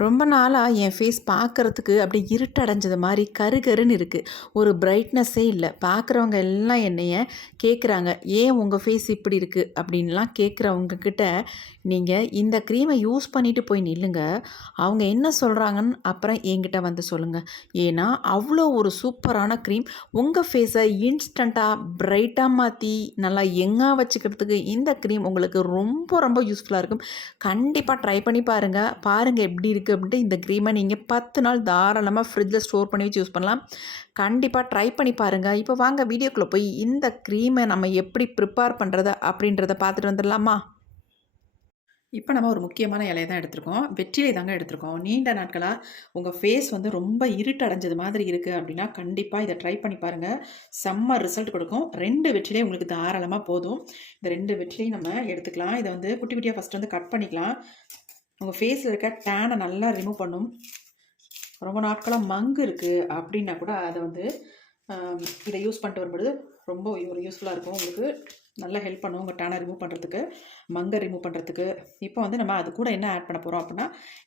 ரொம்ப நாளாக என் ஃபேஸ் பார்க்குறதுக்கு அப்படியே இருட்டடைஞ்சது மாதிரி கருகருன்னு இருக்குது. ஒரு பிரைட்னஸ்ஸே இல்லை. பார்க்குறவங்க எல்லாம் என்னைய கேட்குறாங்க, ஏன் உங்கள் ஃபேஸ் இப்படி இருக்குது அப்படின்லாம் கேட்குறவங்க கிட்ட நீங்கள் இந்த க்ரீமை யூஸ் பண்ணிவிட்டு போய் நில்லுங்க. அவங்க என்ன சொல்கிறாங்கன்னு அப்புறம் என்கிட்ட வந்து சொல்லுங்கள். ஏன்னா அவ்வளோ ஒரு சூப்பரான க்ரீம். உங்கள் ஃபேஸை இன்ஸ்டண்ட்டாக பிரைட்டாக மாற்றி நல்லா யங்காக வச்சுக்கிறதுக்கு இந்த க்ரீம் உங்களுக்கு ரொம்ப ரொம்ப யூஸ்ஃபுல்லாக இருக்கும். கண்டிப்பாக ட்ரை பண்ணி பாருங்கள் எப்படி இருக்குது அப்படின்ட்டு. இந்த க்ரீமை நீங்கள் 10 நாள் தாராளமாக ஃப்ரிட்ஜில் ஸ்டோர் பண்ணி வச்சு யூஸ் பண்ணலாம். கண்டிப்பாக ட்ரை பண்ணி பாருங்கள். இப்போ வாங்க வீடியோக்குள்ளே போய் இந்த க்ரீமை நம்ம எப்படி ப்ரிப்பேர் பண்ணுறது அப்படின்றத பார்த்துட்டு வந்துடலாமா? இப்போ நம்ம ஒரு முக்கியமான இலையை தான் எடுத்திருக்கோம். வெற்றிலை தாங்க எடுத்திருக்கோம். நீண்ட நாட்களாக உங்கள் ஃபேஸ் வந்து ரொம்ப இருட்டடைஞ்சது மாதிரி இருக்குது அப்படின்னா கண்டிப்பாக இதை ட்ரை பண்ணி பாருங்கள். செம்ம ரிசல்ட் கொடுக்கும். 2 வெற்றிலை உங்களுக்கு தாராளமாக போதும். இந்த 2 வெற்றிலையும் நம்ம எடுத்துக்கலாம். இதை வந்து குட்டி குட்டியாக ஃபஸ்ட்டு வந்து கட் பண்ணிக்கலாம். உங்கள் ஃபேஸில் இருக்க டேனை நல்லா ரிமூவ் பண்ணும். ரொம்ப நாட்களாக மங்கு இருக்குது அப்படின்னா கூட அதை வந்து இதை யூஸ் பண்ணிட்டு வரும்பொழுது ரொம்ப ஒரு யூஸ்ஃபுல்லாக இருக்கும். உங்களுக்கு நல்லா ஹெல்ப் பண்ணும் உங்கள் டேனை ரிமூவ் பண்ணுறதுக்கு, மங்கை ரிமூவ் பண்ணுறதுக்கு. இப்போ வந்து நம்ம அது கூட என்ன ஆட் பண்ண போகிறோம் அப்படின்னா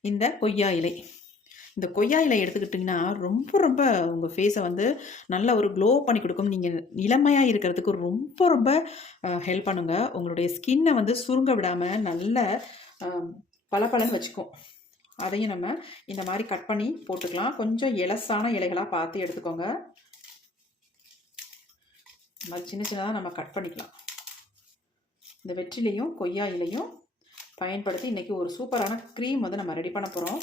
இந்த கொய்யா இலை. இந்த கொய்யா இலை எடுத்துக்கிட்டிங்கன்னா ரொம்ப ரொம்ப உங்கள் ஃபேஸை வந்து நல்ல ஒரு க்ளோ பண்ணி கொடுக்கும். நீங்கள் இளமையாக இருக்கிறதுக்கு ரொம்ப ரொம்ப ஹெல்ப் பண்ணுங்க. உங்களுடைய ஸ்கின்னை வந்து சுருங்க விடாமல் நல்ல பளபளன்னு வச்சுக்கும். அதையும் நம்ம இந்த மாதிரி கட் பண்ணி போட்டுக்கலாம். கொஞ்சம் எலசான இலைகளாக பார்த்து எடுத்துக்கோங்க. இந்த மாதிரி சின்ன சின்னதாக நம்ம கட் பண்ணிக்கலாம். இந்த வெற்றிலையும் கொய்யா இலையும் பயன்படுத்தி இன்றைக்கி ஒரு சூப்பரான க்ரீம் வந்து நம்ம ரெடி பண்ண போகிறோம்.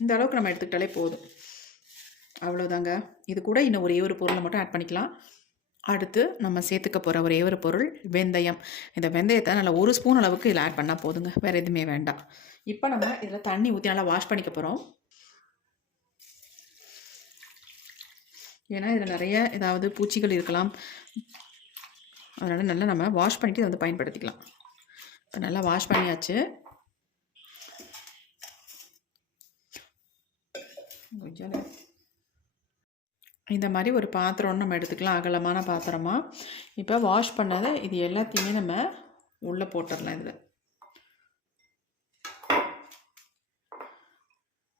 இந்த அளவுக்கு நம்ம எடுத்துக்கிட்டாலே போதும். அவ்வளோதாங்க. இது கூட இன்னும் ஒரே ஒரு பொருளை மட்டும் ஆட் பண்ணிக்கலாம். அடுத்து நம்ம சேர்த்துக்க போகிற ஒரே ஒரு பொருள் வெந்தயம். இந்த வெந்தயத்தை நல்லா 1 ஸ்பூன் அளவுக்கு இதில் ஆட் பண்ணால் போதுங்க. வேறு எதுவுமே வேண்டாம். இப்போ நம்ம இதில் தண்ணி ஊற்றி நல்லா வாஷ் பண்ணிக்க போகிறோம். ஏன்னா இதில் நிறைய ஏதாவது பூச்சிகள் இருக்கலாம். அதனால் நல்லா நம்ம வாஷ் பண்ணிவிட்டு இதை வந்து பயன்படுத்திக்கலாம். இப்போ நல்லா வாஷ் பண்ணியாச்சு. இந்த மாதிரி ஒரு பாத்திரம்னு நம்ம எடுத்துக்கலாம், அகலமான பாத்திரமாக. இப்போ வாஷ் பண்ணதை இது எல்லாத்தையுமே நம்ம உள்ளே போட்டுடலாம். இதில்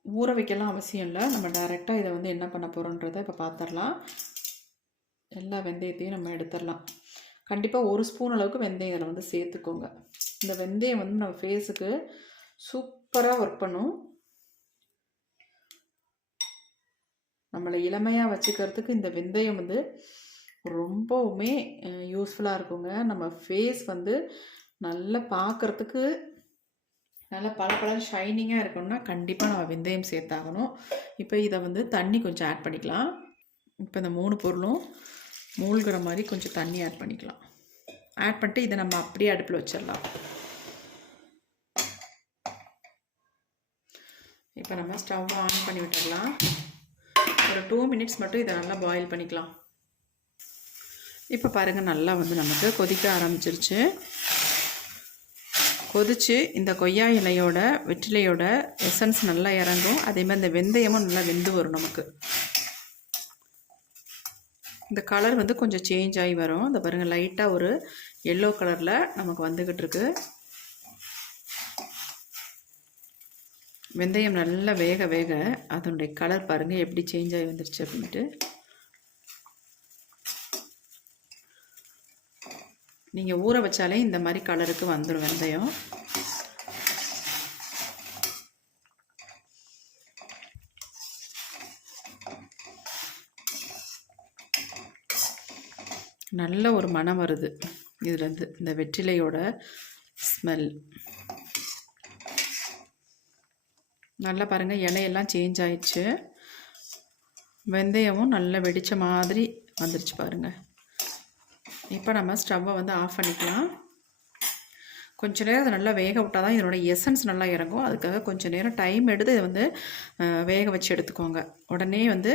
ஊற வைக்கலாம் அவசியம் இல்லை. நம்ம டைரெக்டாக இதை வந்து என்ன பண்ண போகிறோன்றதை இப்போ பார்த்துடலாம். எல்லா வெந்தயத்தையும் நம்ம எடுத்துடலாம். கண்டிப்பாக 1 ஸ்பூன் அளவுக்கு வெந்தயம் இதில் வந்து சேர்த்துக்கோங்க. இந்த வெந்தயம் வந்து நம்ம ஃபேஸுக்கு சூப்பராக ஒர்க் பண்ணும். நம்மளை இளமையாக வச்சுக்கிறதுக்கு இந்த வெந்தயம் வந்து ரொம்பவுமே யூஸ்ஃபுல்லாக இருக்குங்க. நம்ம ஃபேஸ் வந்து நல்லா பார்க்குறதுக்கு நல்லா பளபளன்னு ஷைனிங்காக இருக்கணும்னா கண்டிப்பாக நம்ம வெந்தயம் சேர்த்தாகணும். இப்போ இதை வந்து தண்ணி கொஞ்சம் ஆட் பண்ணிக்கலாம். இப்போ இந்த 3 பொருளும் மூழ்கிற மாதிரி கொஞ்சம் தண்ணி ஆட் பண்ணிக்கலாம். ஆட் பண்ணிட்டு இதை நம்ம அப்படியே அடுப்பில் வச்சிடலாம். இப்போ நம்ம ஸ்டவ் ஆன் பண்ணி விட்டுடலாம். ஒரு 2 மினிட்ஸ் மட்டும் இதை நல்லா பாயில் பண்ணிக்கலாம். இப்போ பாருங்கள், நல்லா வந்து நமக்கு கொதிக்க ஆரம்பிச்சிருச்சு. கொதித்து இந்த கொய்யா இலையோட வெற்றிலையோட எசன்ஸ் நல்லா இறங்கும். அதேமாதிரி இந்த வெந்தயமும் நல்லா வெந்து வரும். நமக்கு இந்த கலர் வந்து கொஞ்சம் சேஞ்ச் ஆகி வரும். இந்த பாருங்கள், லைட்டாக ஒரு எல்லோ கலரில் நமக்கு வந்துக்கிட்டு இருக்கு. வெந்தயம் நல்லா வேக வேக அதனுடைய கலர் பாருங்கள் எப்படி சேஞ்ச் ஆகி வந்துருச்சு அப்படின்ட்டு. நீங்கள் ஊற வச்சாலே இந்த மாதிரி கலருக்கு வந்துடும் வெந்தயம். நல்ல ஒரு மணம் வருது இதுலேருந்து, இந்த வெற்றிலையோட ஸ்மெல். நல்லா பாருங்கள், இலையெல்லாம் சேஞ்ச் ஆயிடுச்சு. வெந்தயமும் நல்லா வெடித்த மாதிரி வந்துருச்சு பாருங்கள். இப்போ நம்ம ஸ்டவ்வை வந்து ஆஃப் பண்ணிக்கலாம். கொஞ்சம் நேரம் அதை நல்லா வேக விட்டால் தான் இதனோட எசன்ஸ் நல்லா இறங்கும். அதுக்காக கொஞ்சம் நேரம் டைம் எடுத்து இதை வந்து வேக வச்சு எடுத்துக்கோங்க. உடனே வந்து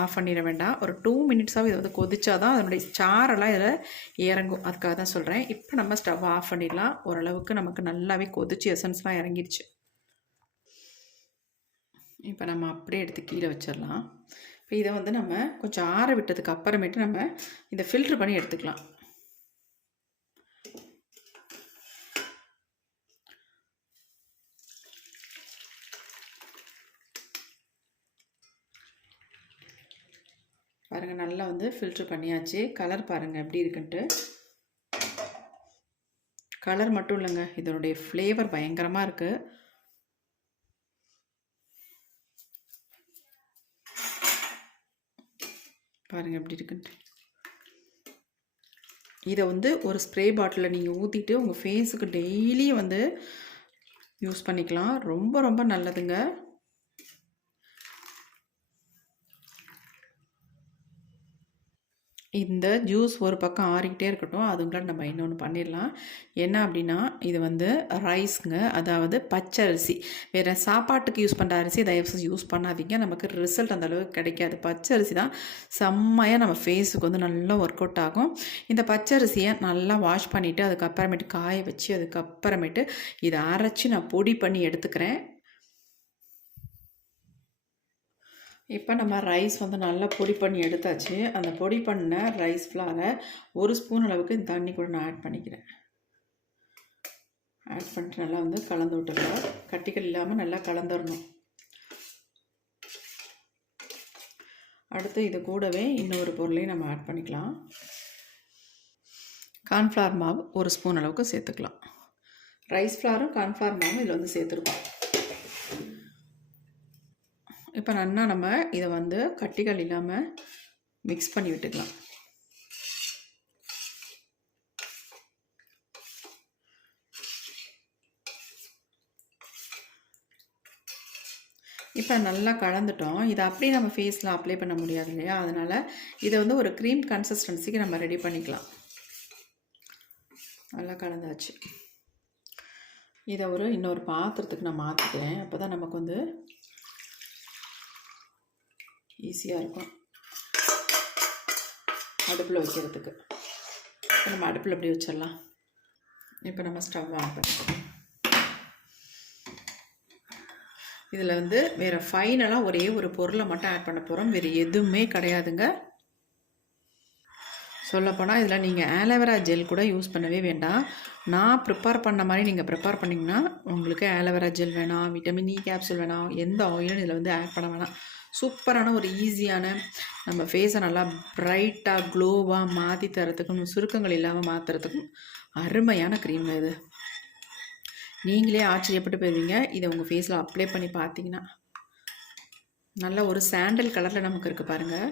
ஆஃப் பண்ணிட வேண்டாம். ஒரு 2 மினிட்ஸாக இதை வந்து கொதிச்சா தான் அதனுடைய சாரெல்லாம் இதில் இறங்கும். அதுக்காக தான் சொல்கிறேன். இப்போ நம்ம ஸ்டவ்வை ஆஃப் பண்ணிடலாம். ஓரளவுக்கு நமக்கு நல்லாவே கொதிச்சு எசன்ஸ்லாம் இறங்கிடுச்சு. இப்போ நம்ம அப்படியே எடுத்து கீழே வச்சிடலாம். இப்போ இதை வந்து நம்ம கொஞ்சம் ஆற விட்டதுக்கு அப்புறமேட்டு நம்ம இதை ஃபில்ட்ரு பண்ணி எடுத்துக்கலாம். பாருங்கள் நல்லா வந்து ஃபில்ட்ரு பண்ணியாச்சு. கலர் பாருங்கள் எப்படி இருக்குன்ட்டு. கலர் மட்டும் இல்லைங்க, இதனுடைய ஃப்ளேவர் பயங்கரமாக இருக்குது. பாருங்கள் எப்படி இருக்குன்ட்டு. இதை வந்து ஒரு ஸ்ப்ரே பாட்டிலில் நீங்கள் ஊற்றிட்டு உங்கள் ஃபேஸுக்கு டெய்லியும் வந்து யூஸ் பண்ணிக்கலாம். ரொம்ப ரொம்ப நல்லதுங்க. இந்த ஜூஸ் ஒரு பக்கம் ஆறிக்கிட்டே இருக்கட்டும். அதுக்குள்ள நம்ம இன்னொன்று பண்ணிடலாம். என்ன அப்படின்னா, இது வந்து ரைஸ்ங்க, அதாவது பச்சை அரிசி. வேறு சாப்பாட்டுக்கு யூஸ் பண்ணுற அரிசி தயவுசெய்து யூஸ் பண்ணாதீங்க. நமக்கு ரிசல்ட் அந்த அளவுக்கு கிடைக்காது. பச்சை அரிசி தான் செம்மையாக நம்ம ஃபேஸுக்கு வந்து நல்லா ஒர்க் அவுட் ஆகும். இந்த பச்சை அரிசியை நல்லா வாஷ் பண்ணிவிட்டு அதுக்கப்புறமேட்டு காய வச்சு அதுக்கப்புறமேட்டு இதை அரைச்சி நான் பொடி பண்ணி எடுத்துக்கிறேன். இப்போ நம்ம ரைஸ் வந்து நல்லா பொடி பண்ணி எடுத்தாச்சு. அந்த பொடி பண்ண ரைஸ் ஃப்ளாரை 1 ஸ்பூன் அளவுக்கு இந்த தண்ணி கூட நான் ஆட் பண்ணிக்கிறேன். ஆட் பண்ணிட்டு நல்லா வந்து கலந்து விட்டுறலாம். கட்டிகள் இல்லாமல் நல்லா கலந்துடணும். அடுத்து இது கூடவே இன்னொரு பொருளையும் நம்ம ஆட் பண்ணிக்கலாம். கார்ன்ஃப்ளவர் மாவு 1 ஸ்பூன் அளவுக்கு சேர்த்துக்கலாம். ரைஸ் ஃப்ளாரும் கார்ன்ஃப்ளவர் மாவும் இதில் வந்து சேர்த்துருக்கோம். இப்போ நல்லா நம்ம இதை வந்து கட்டிகள் இல்லாமல் மிக்ஸ் பண்ணி விட்டுக்கலாம். இப்போ நல்லா கலந்துட்டோம். இதை அப்படியே நம்ம ஃபேஸில் அப்ளை பண்ண முடியாது இல்லையா, அதனால் இதை வந்து ஒரு க்ரீம் கன்சிஸ்டன்சிக்கு நம்ம ரெடி பண்ணிக்கலாம். நல்லா கலந்தாச்சு. இதை இன்னொரு பாத்திரத்துக்கு நான் மாற்றிக்கிறேன். அப்போ தான் நமக்கு வந்து ஈஸியாக இருக்கும் அடுப்பில் வைக்கிறதுக்கு. இப்போ நம்ம அடுப்பில் எப்படி வச்சிடலாம். இப்போ நம்ம ஸ்டவ் ஆன் பண்ணிக்கலாம். இதில் வந்து வேறு ஃபைனலாக ஒரே ஒரு பொருளை மட்டும் ஆட் பண்ண போகிறோம். வேறு எதுவுமே கிடையாதுங்க. சொல்லப்போனால் இதில் நீங்கள் ஆலோவேரா ஜெல் கூட யூஸ் பண்ணவே வேண்டாம். நான் ப்ரிப்பேர் பண்ண மாதிரி நீங்கள் ப்ரிப்பேர் பண்ணிங்கன்னா உங்களுக்கு ஆலோவேரா ஜெல் வேணாம், விட்டமின் இ கேப்சூல் வேணாம், எந்த ஆயிலும் இதில் வந்து ஆட் பண்ண வேணாம். சூப்பரான ஒரு ஈஸியான நம்ம ஃபேஸை நல்லா ப்ரைட்டாக க்ளோவாக மாற்றி தரத்துக்கும் சுருக்கங்கள் இல்லாமல் மாற்றுறதுக்கும் அருமையான க்ரீம் இது. நீங்களே ஆச்சரியப்பட்டு போயிருவீங்க. இதை உங்கள் ஃபேஸில் அப்ளை பண்ணி பார்த்தீங்கன்னா. நல்ல ஒரு சாண்டல் கலரில் நமக்கு இருக்குது பாருங்கள்.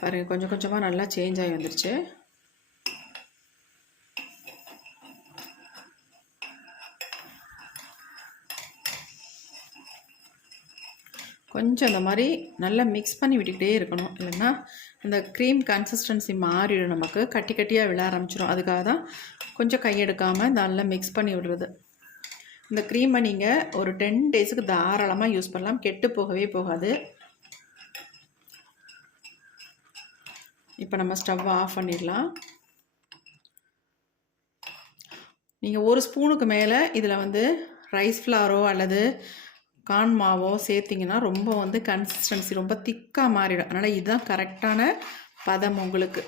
பாருங்கள் கொஞ்சம் கொஞ்சமாக நல்லா சேஞ்ச் ஆகி வந்துருச்சு. கொஞ்சம் இந்த மாதிரி நல்லா மிக்ஸ் பண்ணி விட்டுக்கிட்டே இருக்கணும். இல்லைன்னா இந்த க்ரீம் கன்சிஸ்டன்சி மாறிடும், நமக்கு கட்டி கட்டியாக விழ ஆரம்பிச்சிடும். அதுக்காக தான் கொஞ்சம் கையெடுக்காமல் நல்லா மிக்ஸ் பண்ணி விடுறது. இந்த க்ரீமை நீங்கள் ஒரு 10 டேஸுக்கு தாராளமாக யூஸ் பண்ணலாம். கெட்டு போகவே போகாது. இப்போ நம்ம ஸ்டவ் ஆஃப் பண்ணிடலாம். நீங்கள் 1 ஸ்பூனுக்கு மேலே இதில் வந்து ரைஸ் ஃப்ளாரோ அல்லது கார்ன் மாவோ சேர்த்திங்கன்னா ரொம்ப வந்து கன்சிஸ்டன்சி ரொம்ப திக்காக மாறிடும். அதனால் இதுதான் கரெக்டான பதம் உங்களுக்கு.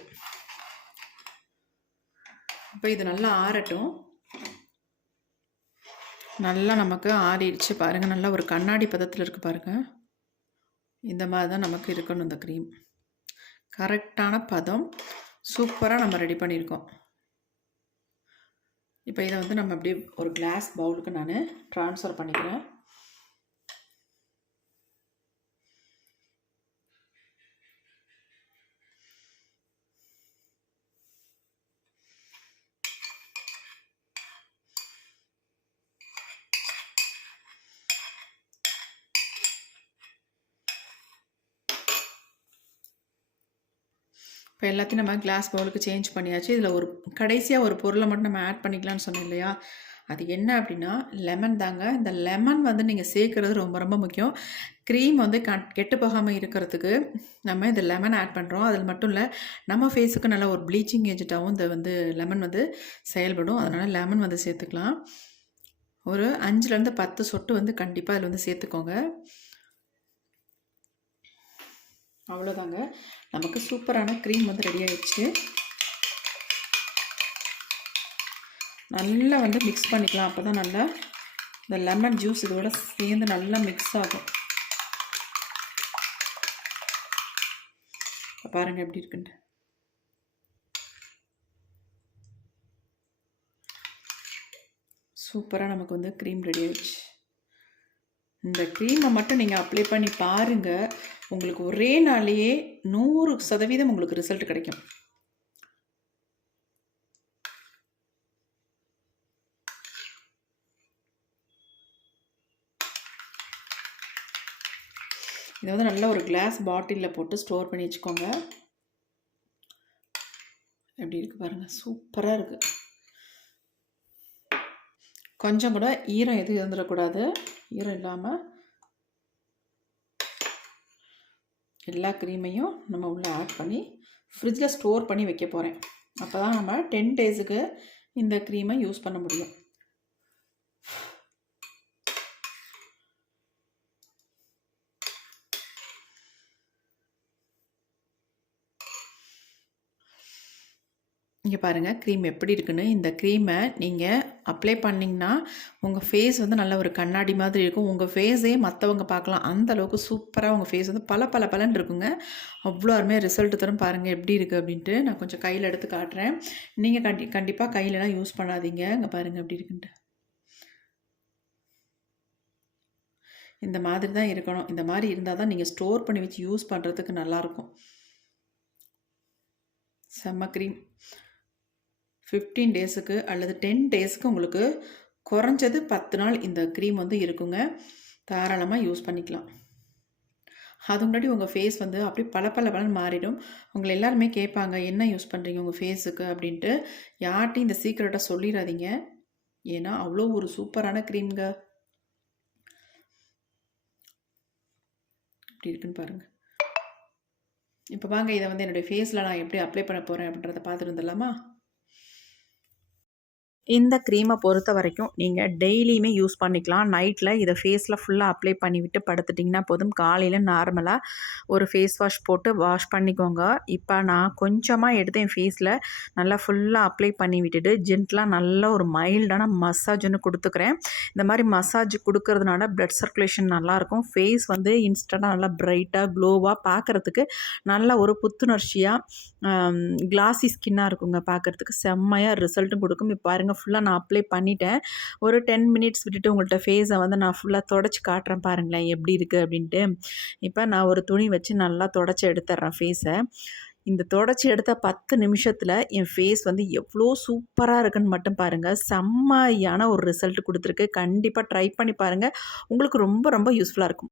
இப்போ இது நல்லா ஆறட்டும். நல்லா நமக்கு ஆறிடுச்சு பாருங்கள். நல்லா ஒரு கண்ணாடி பதத்தில் இருக்குது பாருங்கள். இந்த மாதிரி தான் நமக்கு இருக்கணும் இந்த க்ரீம். கரெக்டான பதம். சூப்பராக நம்ம ரெடி பண்ணியிருக்கோம். இப்போ இதை வந்து நம்ம அப்படியே ஒரு கிளாஸ் பவுலுக்கு நான் ட்ரான்ஸ்ஃபர் பண்ணிக்கிறேன். இப்போ எல்லாத்தையும் நம்ம கிளாஸ் பவுலுக்கு சேஞ்ச் பண்ணியாச்சு. இதில் ஒரு கடைசியாக ஒரு பொருளை மட்டும் நம்ம ஆட் பண்ணிக்கலாம்னு சொன்னோம் இல்லையா, அது என்ன அப்படின்னா லெமன் தாங்க. இந்த லெமன் வந்து நீங்கள் சேர்க்குறது ரொம்ப ரொம்ப முக்கியம். க்ரீம் வந்து கெட்டு போகாமல் இருக்கிறதுக்கு நம்ம இந்த லெமன் ஆட் பண்ணுறோம். அதில் மட்டும் இல்லை, நம்ம ஃபேஸுக்கு நல்ல ஒரு ப்ளீச்சிங் ஏஜென்ட்டாகவும் இந்த வந்து லெமன் வந்து செயல்படும். அதனால் லெமன் வந்து சேர்த்துக்கலாம். ஒரு 5லேருந்து 10 சொட்டு வந்து கண்டிப்பாக அதில் வந்து சேர்த்துக்கோங்க. அவ்வளோதாங்க, நமக்கு சூப்பரான க்ரீம் வந்து ரெடி ஆகிடுச்சு. நல்லா வந்து மிக்ஸ் பண்ணிக்கலாம். அப்போ தான் நல்லா இந்த லெமன் ஜூஸ் இதோட சேர்ந்து நல்லா மிக்ஸ் ஆகும். பாருங்கள் எப்படி இருக்குன்ட்டு. சூப்பராக நமக்கு வந்து க்ரீம் ரெடி ஆயிடுச்சு. இந்த க்ரீமை மட்டும் நீங்கள் அப்ளை பண்ணி பாருங்கள். உங்களுக்கு ஒரே நாளையே 100% உங்களுக்கு ரிசல்ட் கிடைக்கும். இதை வந்து நல்ல ஒரு கிளாஸ் பாட்டிலில் போட்டு ஸ்டோர் பண்ணி வச்சுக்கோங்க. எப்படி இருக்குது பாருங்கள், சூப்பராக இருக்குது. கொஞ்சம் கூட ஈரம் எதுவும் இருந்துடக்கூடாது. ஈரம் இல்லாமல் எல்லா க்ரீமையும் நம்ம உள்ளே ஆட் பண்ணி ஃப்ரிட்ஜில் ஸ்டோர் பண்ணி வைக்க போகிறேன். அப்போ தான் நம்ம 10 டேஸுக்கு இந்த க்ரீமை யூஸ் பண்ண முடியும். இங்கே பாருங்கள் க்ரீம் எப்படி இருக்குன்னு. இந்த க்ரீமை நீங்கள் அப்ளை பண்ணிங்கன்னா உங்கள் ஃபேஸ் வந்து நல்ல ஒரு கண்ணாடி மாதிரி இருக்கும். உங்கள் ஃபேஸே மற்றவங்க பார்க்கலாம். அந்த அளவுக்கு சூப்பராக உங்கள் ஃபேஸ் வந்து பலன்னு இருக்குங்க. அவ்வளோ அருமையாக ரிசல்ட் தரும். பாருங்கள் எப்படி இருக்குது அப்படின்ட்டு. நான் கொஞ்சம் கையில் எடுத்து காட்டுறேன். நீங்கள் கண்டிப்பாக கையிலலாம் யூஸ் பண்ணாதீங்க. இங்கே பாருங்கள் எப்படி இருக்குன்ட்டு. இந்த மாதிரி தான் இருக்கணும். இந்த மாதிரி இருந்தால் தான் நீங்கள் ஸ்டோர் பண்ணி வச்சு யூஸ் பண்ணுறதுக்கு நல்லாயிருக்கும். செம்ம க்ரீம். 15 டேஸுக்கு அல்லது 10 டேஸுக்கு உங்களுக்கு குறைஞ்சது 10 நாள் இந்த க்ரீம் வந்து இருக்குங்க. தாராளமாக யூஸ் பண்ணிக்கலாம். அது முன்னாடி உங்கள் ஃபேஸ் வந்து அப்படி பலன்னு மாறிடும். உங்களை எல்லாருமே கேட்பாங்க, என்ன யூஸ் பண்ணுறீங்க உங்கள் ஃபேஸுக்கு அப்படின்ட்டு. யார்ட்டையும் இந்த சீக்கிரட்டை சொல்லிடாதீங்க. ஏன்னா அவ்வளோ ஒரு சூப்பரான க்ரீம்ங்க. இப்படி இருக்குன்னு பாருங்கள். இப்போ வாங்க இதை வந்து என்னுடைய ஃபேஸில் நான் எப்படி அப்ளை பண்ண போகிறேன் அப்படின்றத பார்த்துட்டு வந்துடலாமா? இந்த க்ரீமை பொறுத்த வரைக்கும் நீங்கள் டெய்லியுமே யூஸ் பண்ணிக்கலாம். நைட்டில் இதை ஃபேஸில் ஃபுல்லாக அப்ளை பண்ணிவிட்டு படுத்துட்டிங்கன்னா போதும். காலையில் நார்மலாக ஒரு ஃபேஸ் வாஷ் போட்டு வாஷ் பண்ணிக்கோங்க. இப்போ நான் கொஞ்சமாக எடுத்து என் ஃபேஸில் நல்லா ஃபுல்லாக அப்ளை பண்ணி விட்டுட்டு ஜென்டலாக நல்ல ஒரு மைல்டான மசாஜ் ஒன்று கொடுத்துக்கிறேன். இந்த மாதிரி மசாஜ் கொடுக்கறதுனால ப்ளட் சர்க்குலேஷன் நல்லாயிருக்கும். ஃபேஸ் வந்து இன்ஸ்டண்ட்டாக நல்லா பிரைட்டாக க்ளோவாக பார்க்குறதுக்கு நல்ல ஒரு புத்துணர்ச்சியாக கிளாஸி ஸ்கின்னாக இருக்குங்க. பார்க்குறதுக்கு செம்மையாக ரிசல்ட்டும் கொடுக்கும். இப்போ பாருங்கள் ஃபுல்லாக நான் அப்ளை பண்ணிட்டேன். ஒரு 10 மினிட்ஸ் விட்டுட்டு உங்கள்கிட்ட ஃபேஸை வந்து நான் ஃபுல்லாக தொடச்சி காட்டுறேன் பாருங்களேன் எப்படி இருக்குது அப்படின்ட்டு. இப்போ நான் ஒரு துணி வச்சு நல்லா தொடச்சி எடுத்துட்றேன் ஃபேஸை. இந்த தொடச்சி எடுத்த 10 நிமிஷத்தில் என் ஃபேஸ் வந்து எவ்வளோ சூப்பராக இருக்குன்னு மட்டும் பாருங்கள். செம்மையான ஒரு ரிசல்ட் கொடுத்துருக்கு. கண்டிப்பாக ட்ரை பண்ணி பாருங்கள். உங்களுக்கு ரொம்ப யூஸ்ஃபுல்லாக இருக்கும்.